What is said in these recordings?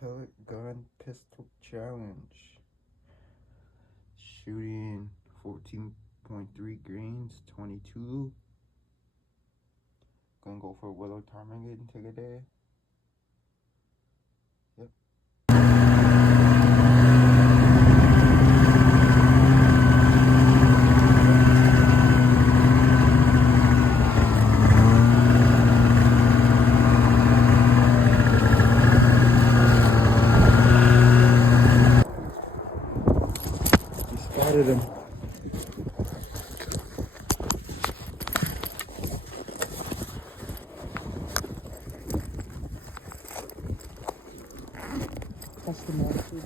pellet gun pistol challenge. Shooting 14.3 grains, 22. Gonna go for willow ptarmigan today. Yep. He spotted him. That's the monster.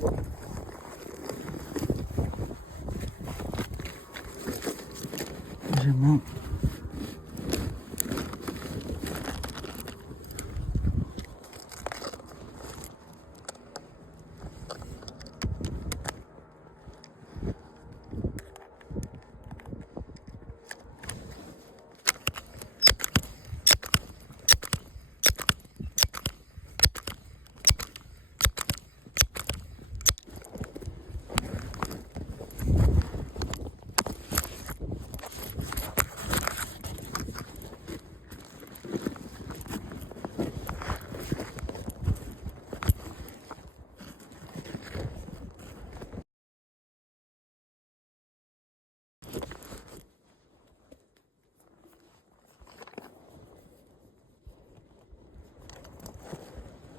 There's your mount.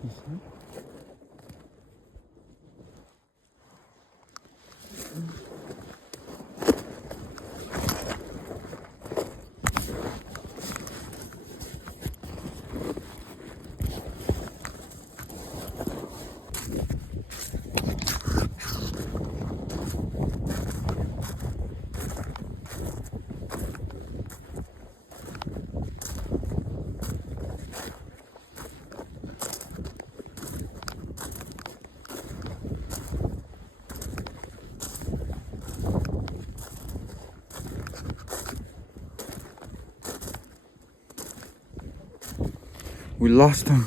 You see? We lost him.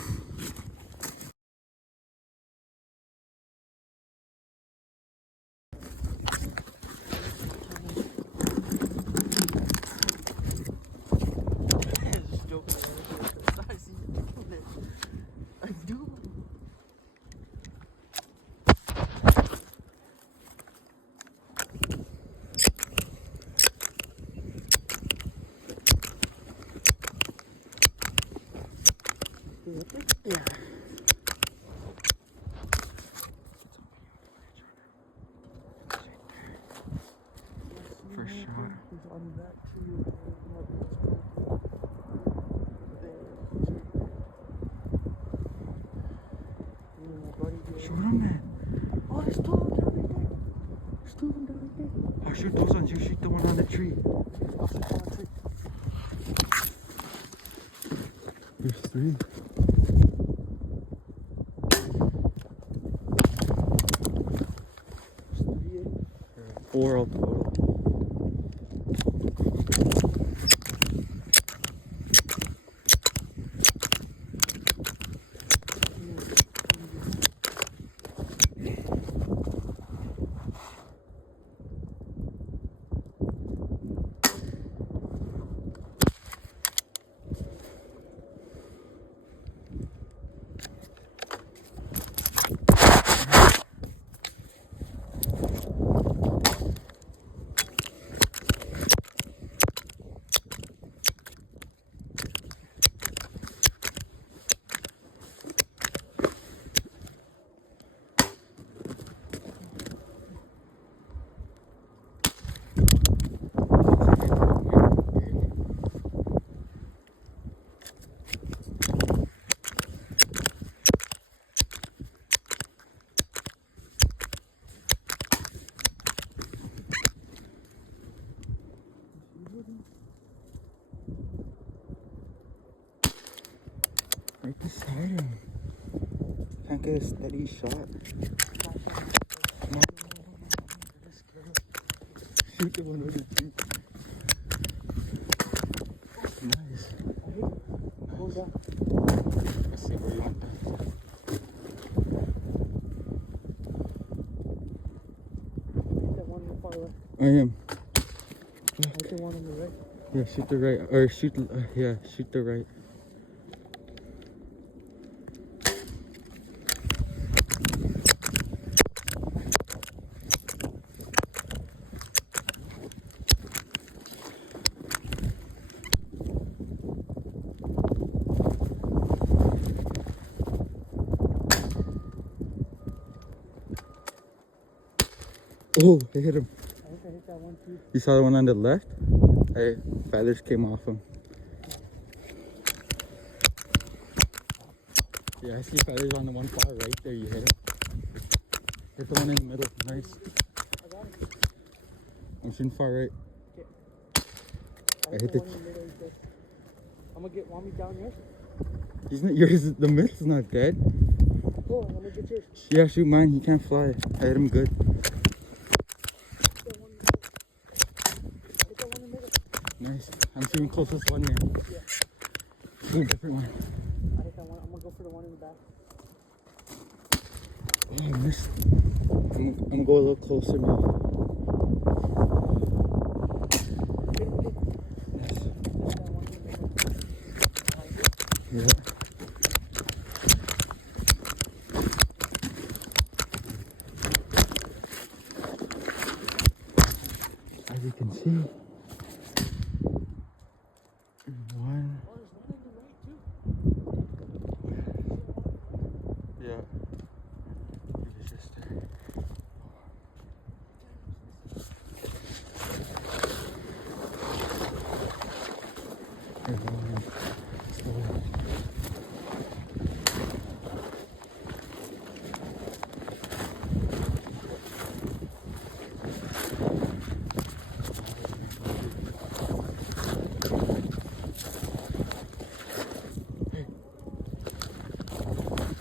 I do. Yeah. First shot. He's on that tree. Shoot him, man. Oh, there's two of them down right there. There's two of them down right there. I'll shoot those ones. You shoot the one on the tree. I'll shoot the one tree. There's three. Four all total. Right beside him. Can't get a steady shot. No. Shoot the one with the tree. Nice. Nice. Let's see where you want that. I am. Like the one on the right. Yeah, shoot the right. Or shoot, yeah, shoot the right. Oh, I hit him. I think I hit that one too. You saw the one on the left? Hey, feathers came off him. Yeah, I see feathers on the one far right there. You hit it. Hit the one in the middle. Nice. I got it. I'm shooting far right. I hit hit the the one in the middle. He's dead. I'm gonna get. Want me down yours? He's not yours. The middle's not dead. Oh, I'm gonna get yours. Yeah, shoot mine. He can't fly. I hit him good. Hit that one in the middle. Nice. I'm shooting closest one here. Yeah. Shoot a different one. I hit that one. I'm gonna go for the one in the back. Oh, I missed. I'm gonna go a little closer now. Nice. Yeah. As you can see, one. Oh, there's one in the right too. Yeah. He was just there. There's one. Slowly.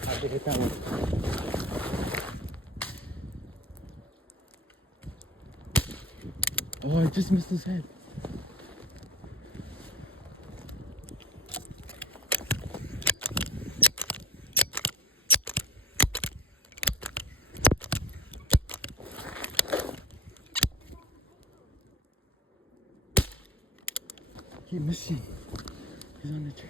I did hit that one. Oh, I just missed his head. Keep missing. He's on the tree.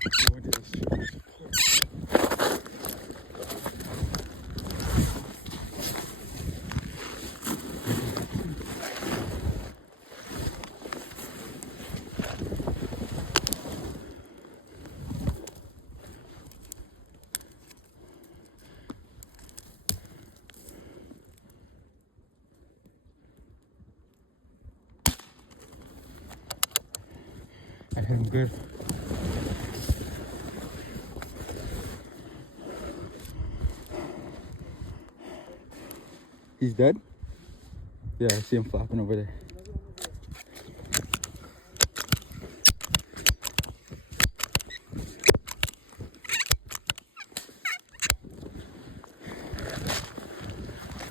He went to this tree. I hit him good. He's dead? Yeah, I see him flopping over there.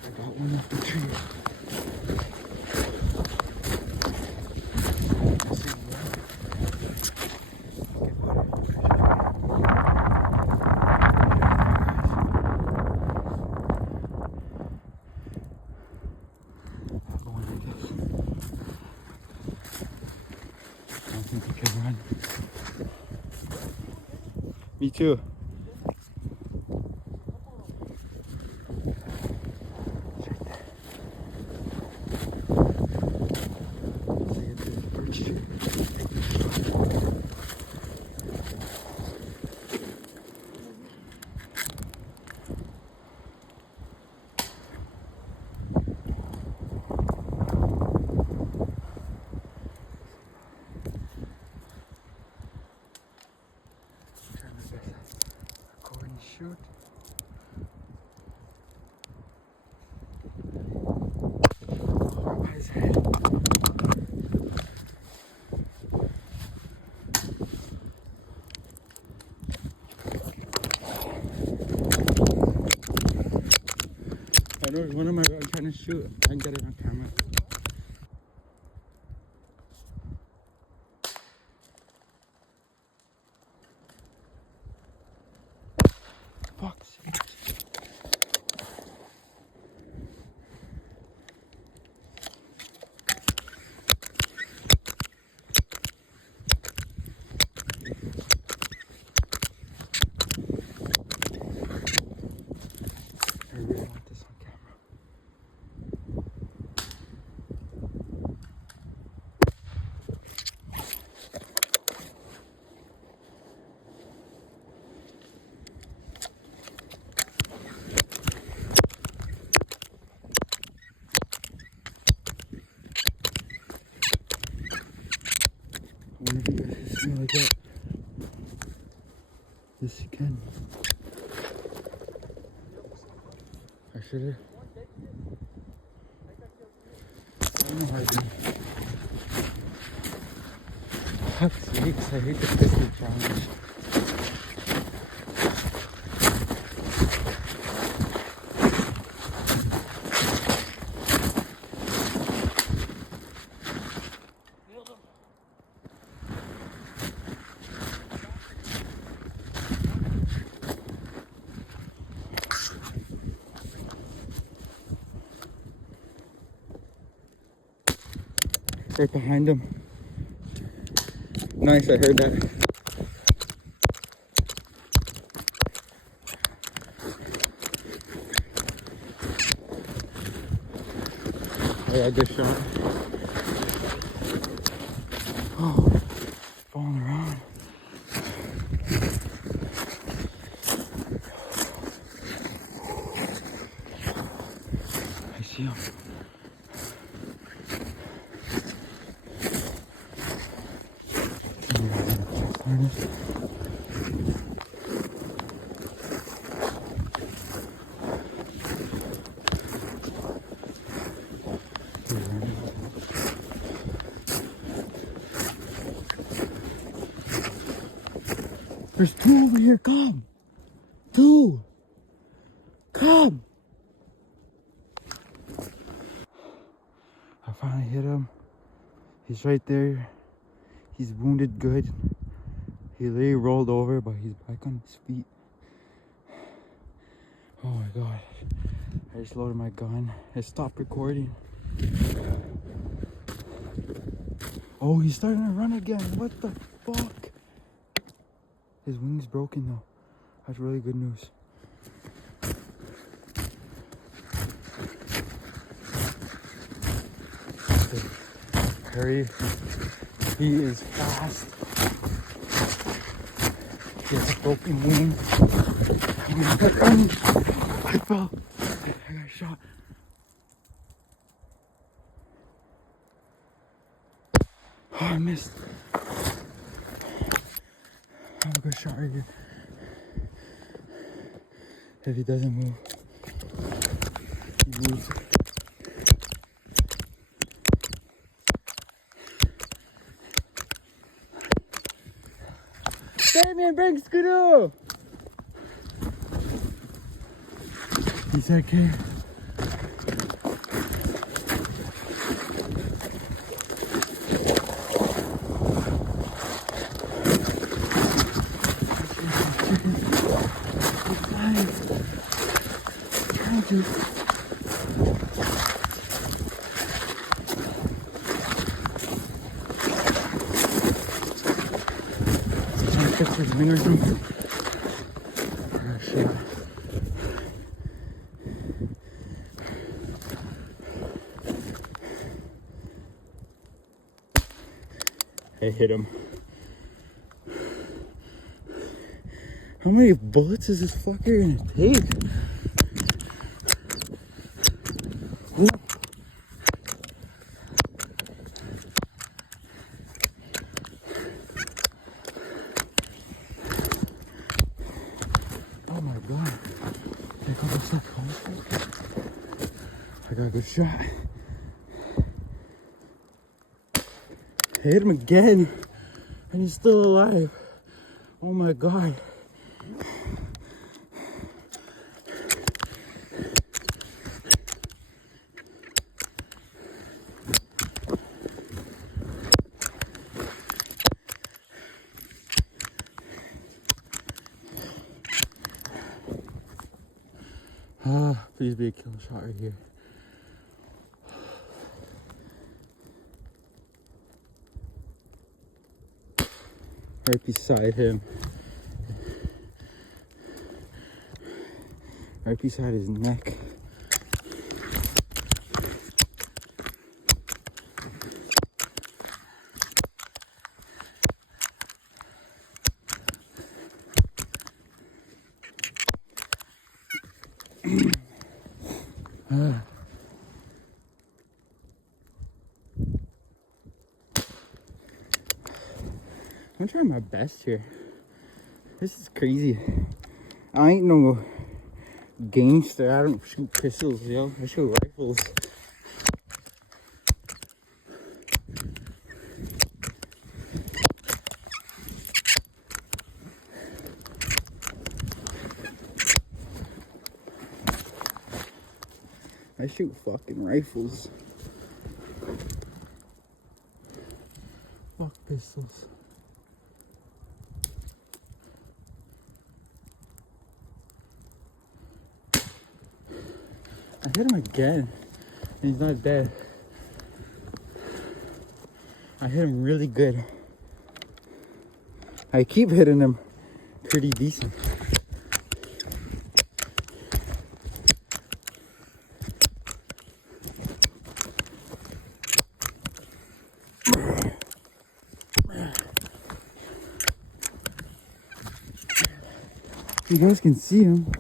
I got one off the tree. I see him I'll go in like this. I don't think I can run. Me too. Go and shoot. Over by his head. I One of my I'm trying to shoot. I can get it on camera. Fuck's sake. I really want this on camera. I wonder if you guys can see like that. Yes, you can. I should have. I don't know how to do it. Fuck's sakes, I hate the pistol challenge. Right behind him. Nice, I heard that. Yeah, good shot. Oh, falling around. I see him. There's two over here, come! Two! Come! I finally hit him. He's right there. He's wounded good. He literally rolled over, but he's back on his feet. Oh my god. I just loaded my gun. I stopped recording. Oh, he's starting to run again. What the fuck? His wing's broken though. That's really good news. Hurry. He is fast. He has a broken wing. I fell. I got shot. Oh, I missed. I have a good shot right here. If he doesn't move, he moves. Damien, bring Scooter! He's okay. Fix his wing or something. Oh shit. I hit him. How many bullets is this fucker gonna take? Ooh. Oh my god. Take all this stuff home. I got a good shot. I hit him again. And he's still alive. Oh my god. Please be a kill shot right here. Right beside him. Right beside his neck. I'm trying my best here. This is crazy. I ain't no gangster. I don't shoot pistols, yo. I shoot rifles. I shoot fucking rifles. Fuck pistols. I hit him again. And he's not dead. I hit him really good. I keep hitting him pretty decent. You guys can see him.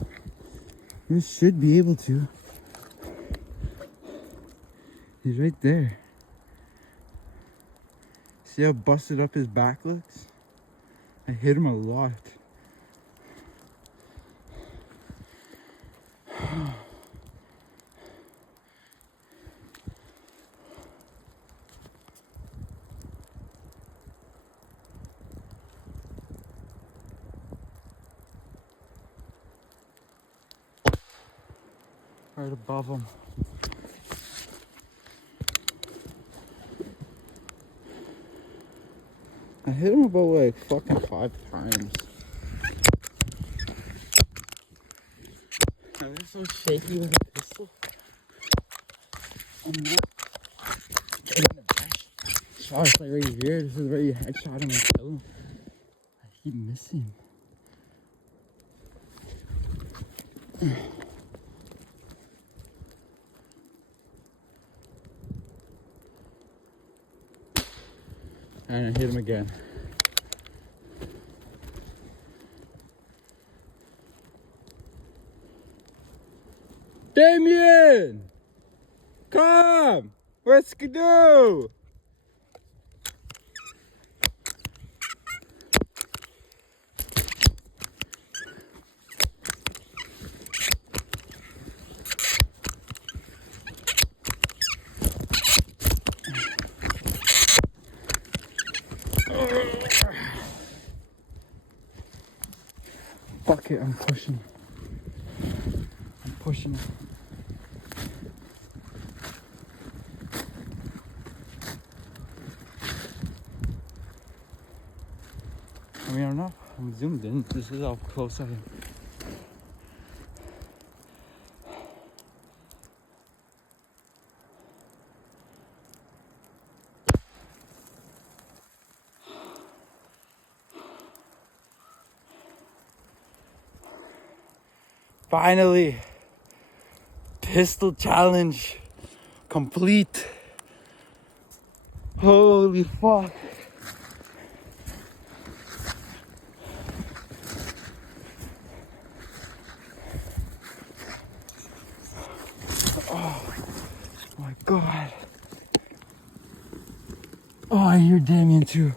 You should be able to. He's right there. See how busted up his back looks? I hit him a lot. Right above him. I hit him about like fucking 5 times. I'm so shaky with a pistol. I'm not getting the best shots like right here. This is where you headshot him and kill him. I keep missing. And I hit him again. Damien! Come! Let's go! Fuck it, I'm pushing. I'm pushing it. I mean, I'm zoomed in. This is how close I am. Finally, pistol challenge complete. Holy fuck. Oh my god. Oh, I hear Damien too.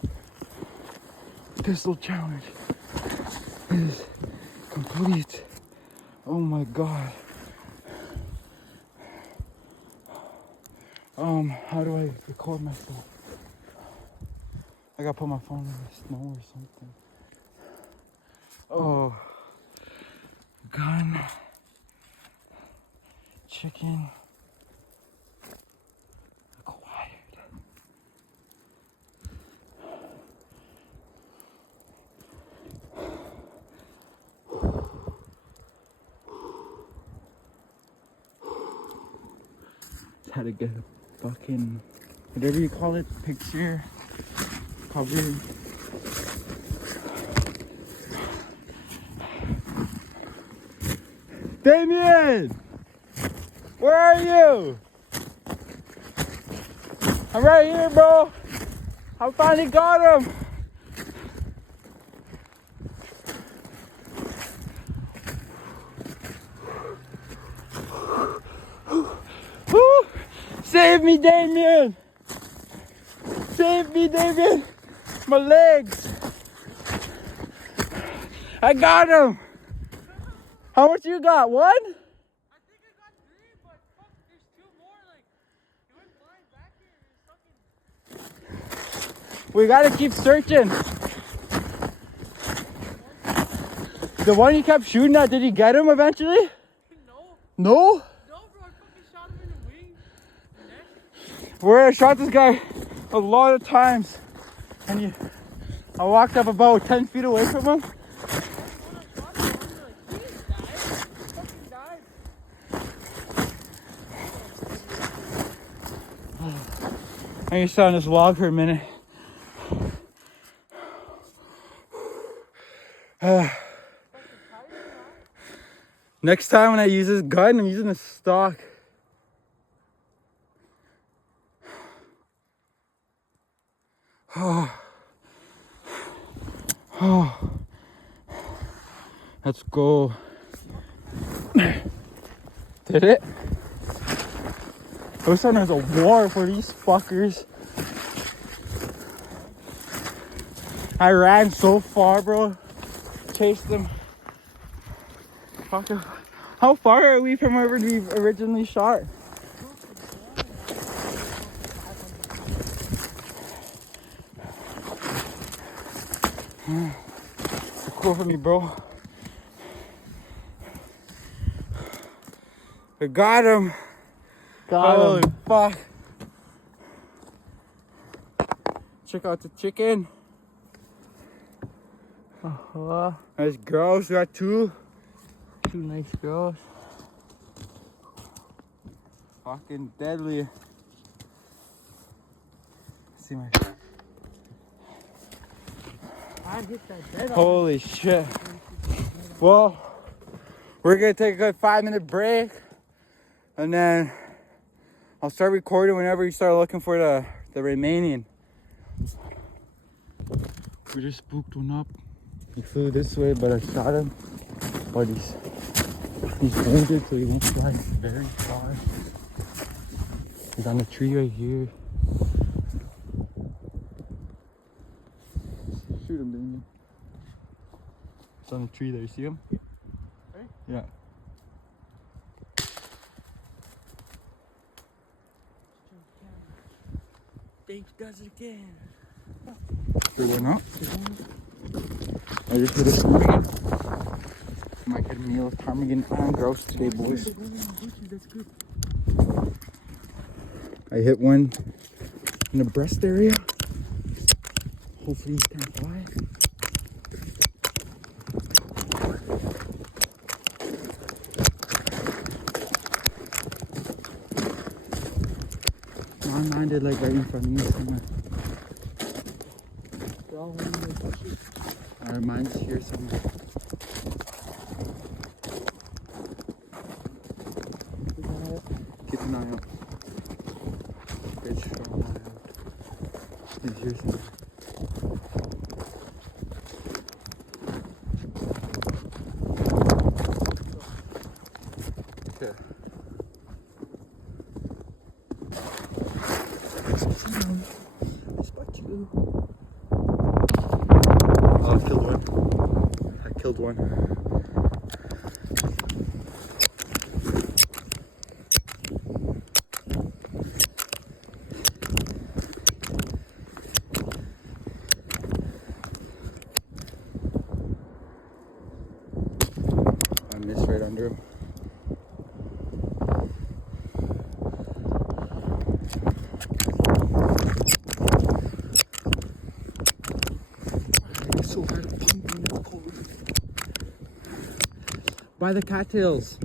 Pistol challenge is complete. Oh my god. How do I record myself? I gotta put my phone in the snow or something. Oh, gun, chicken, acquired. Had to get a fucking, whatever you call it, picture cover. Damien! Where are you? I'm right here, bro. I finally got him. Woo! Save me, Damien! Save me, Damien! My legs! I got him! How much you got? One? I think I got 3, but fuck, there's 2 more. Like, he went flying back here and he's fucking. We gotta keep searching. The one you kept shooting at, did you get him eventually? No. No? No, bro, I fucking shot him in the wing. Neck. Where I shot this guy a lot of times. And I walked up about 10 feet away from him. I need to sit on this log for a minute. Next time when I use this gun, I'm using a stock. Let's go. Did it? Looks like there's a war for these fuckers. I ran so far, bro. Chased them. Fuck. How far are we from where we originally shot? It's cool for me, bro. I got him. Holy fuck. Check out the chicken. Nice grouse. We got two nice grouse. Fucking deadly. Let's see my. I hit that dead. Holy shit. Well, we're gonna take a good 5-minute break, and then I'll start recording whenever you start looking for the remaining. We just spooked one up. He flew this way, but I shot him. But he's wounded, so he won't fly very far. He's on the tree right here. Shoot him, Damien. It's on the tree there. You see him? Right? Yeah. Dave does it again. They went up. I just hit a ptarmigan. Might get a meal of ptarmigan and grouse today, boys. That's good. I hit one in the breast area. Hopefully he can't fly. Mine did like right in front of me somewhere. They're all holding their bushes. Mine's here somewhere. Keep an eye out. Good strong eye out. He's here somewhere. Okay. I spot you. Oh, I killed one. I killed one. I missed right under him. It's so hard to pump in the cold. By the cattails.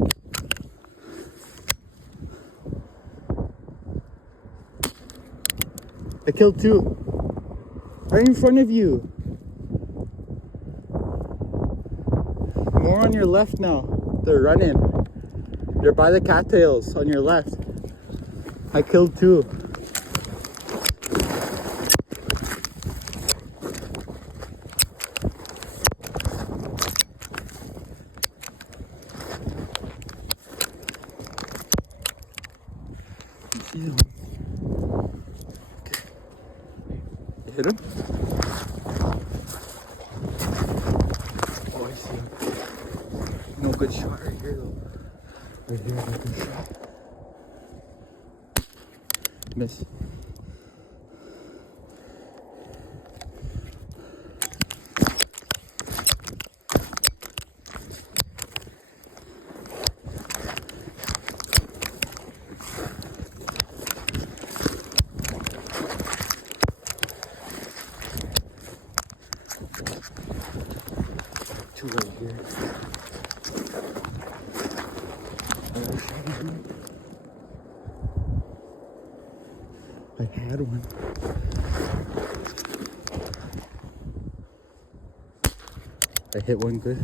I killed 2. Right in front of you. More on your left now. They're running. They're by the cattails on your left. I killed 2. You see them? Okay. You hit him? Oh, I see him. No good shot right here though. Right here, no good shot. Miss. Two right here. Another shot at him. I had one. I hit one good.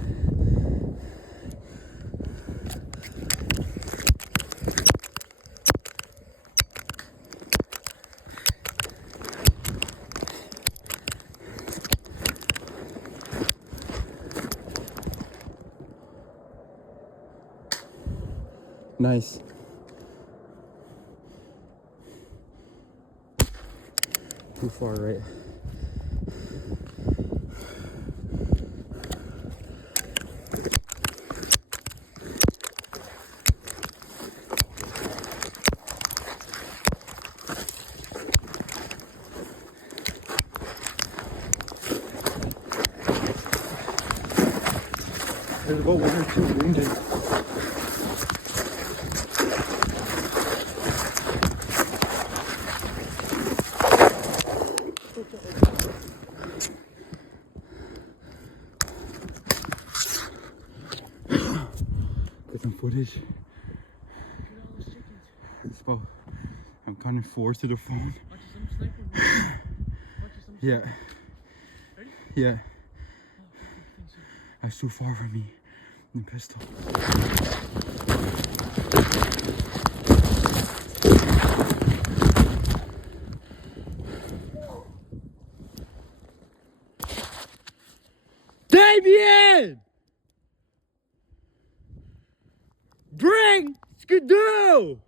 Nice. Too far right. There's about 1 or 2 wounded. Get some footage. Look at all those chickens. It's about, I'm kind of forced to the phone. Watch some sniper. Watch some Yeah. Ready? Yeah. Oh, I think so. That's too far from me. The pistol. Damien! Bring Skidoo!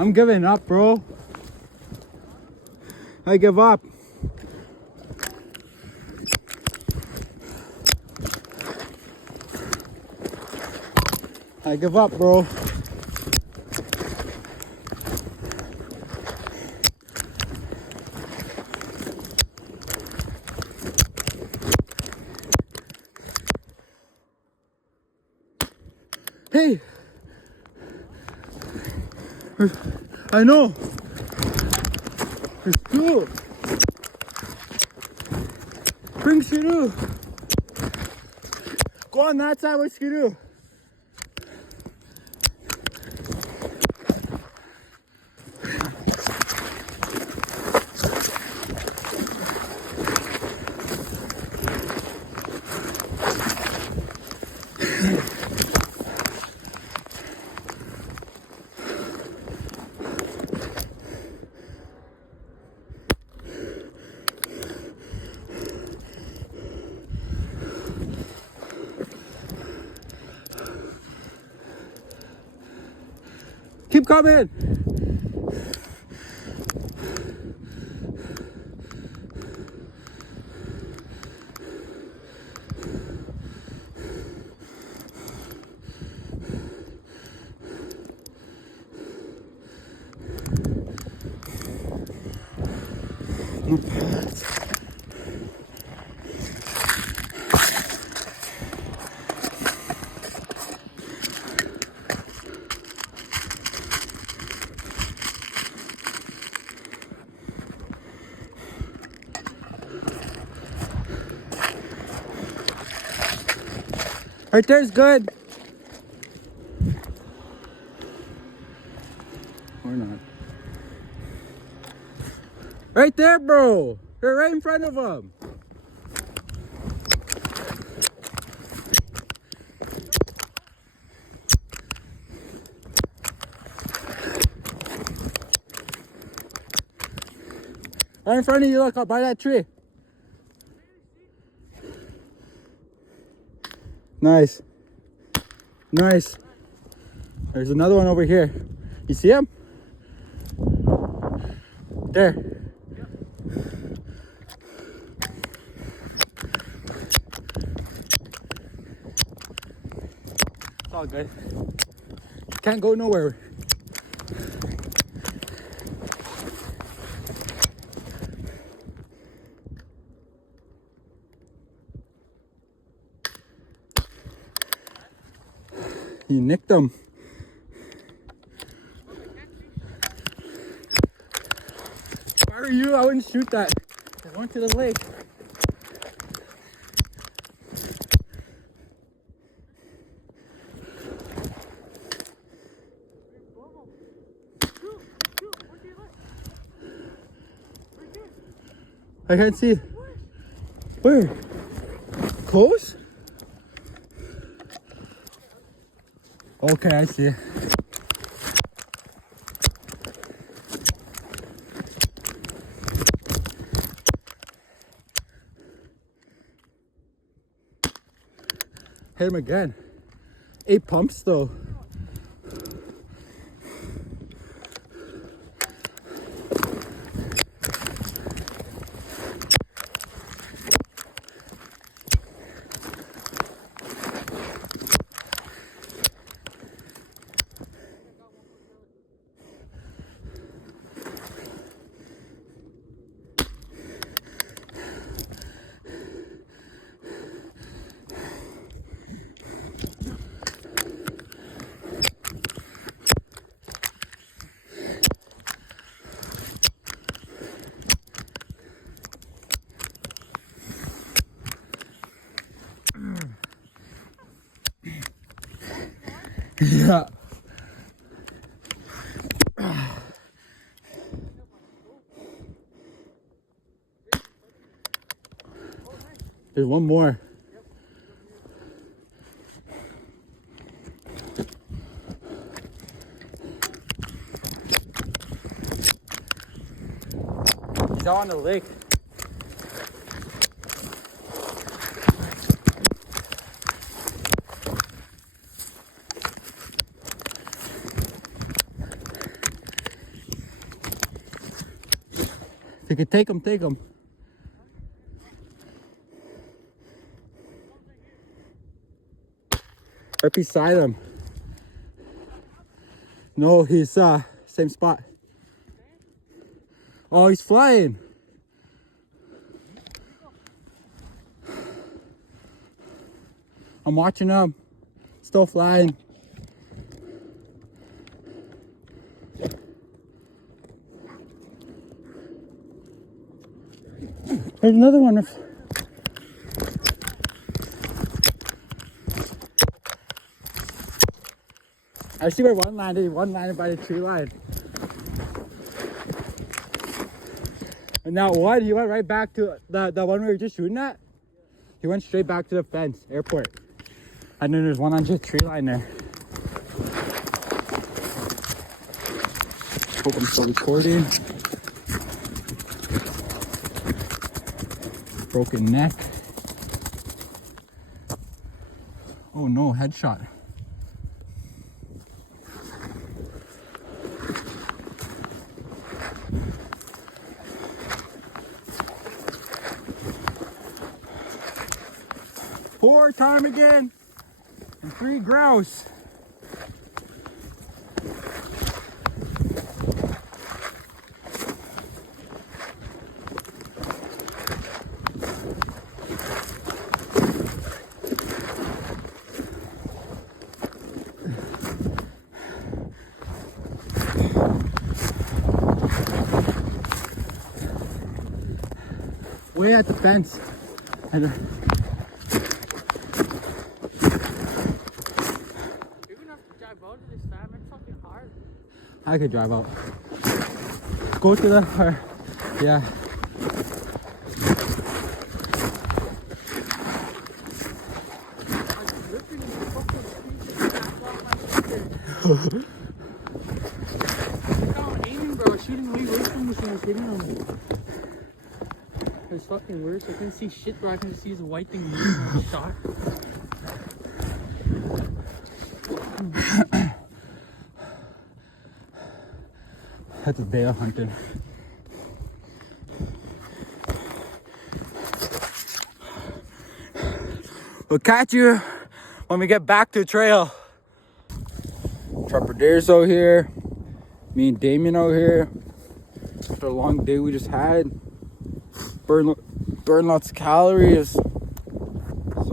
I'm giving up, bro. I give up. I give up, bro. Hey. I know. There's 2. Bring Skidoo. Go on that side with Skidoo. Keep coming. Right there's good. Or not. Right there, bro. You're right in front of him. Right in front of you, look up by that tree. Nice. Nice. There's another one over here. You see him? There. It's all good. Can't go nowhere. You nicked them. If I were you, I wouldn't shoot that. I went to the lake. I can't see. Where? Close? Okay, I see. Hit him again. 8 pumps though. Yeah. There's one more. He's out on the lake. If you could take him, take him. Right beside him. No, he's same spot. Oh, he's flying. I'm watching him. Still flying. There's another one. I see where one landed by the tree line. And that one, he went right back to the one we were just shooting at. He went straight back to the fence, airport. And then there's one on the tree line there. Hope I'm still recording. Broken neck. Oh no, headshot. 4 ptarmigan and 3 grouse. Way at the fence. You're gonna have to drive out of this time. It's fucking hard. I could drive out. Go to the, yeah. I'm ripping these fucking trees. Look how I'm aiming, bro. Shooting way away from me when I was hitting them. It's fucking worse. I couldn't see shit, bro. I can just see this white thing moving on the shot. That's a day of hunting. We'll catch you when we get back to the trail. Trapper Deer's out here. Me and Damien out here. After a long day we just had. Burn lots of calories. So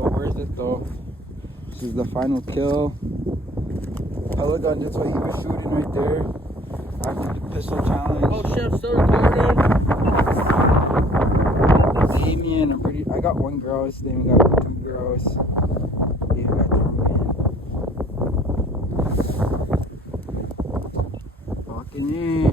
worth it though. This is the final kill. Pellet gun, that's what he was shooting right there. After the pistol challenge. Oh shit, I'm still recording. Damien, I got 1 grouse. Damien got 2 grouse. Damien got ptarmigan. Walking in.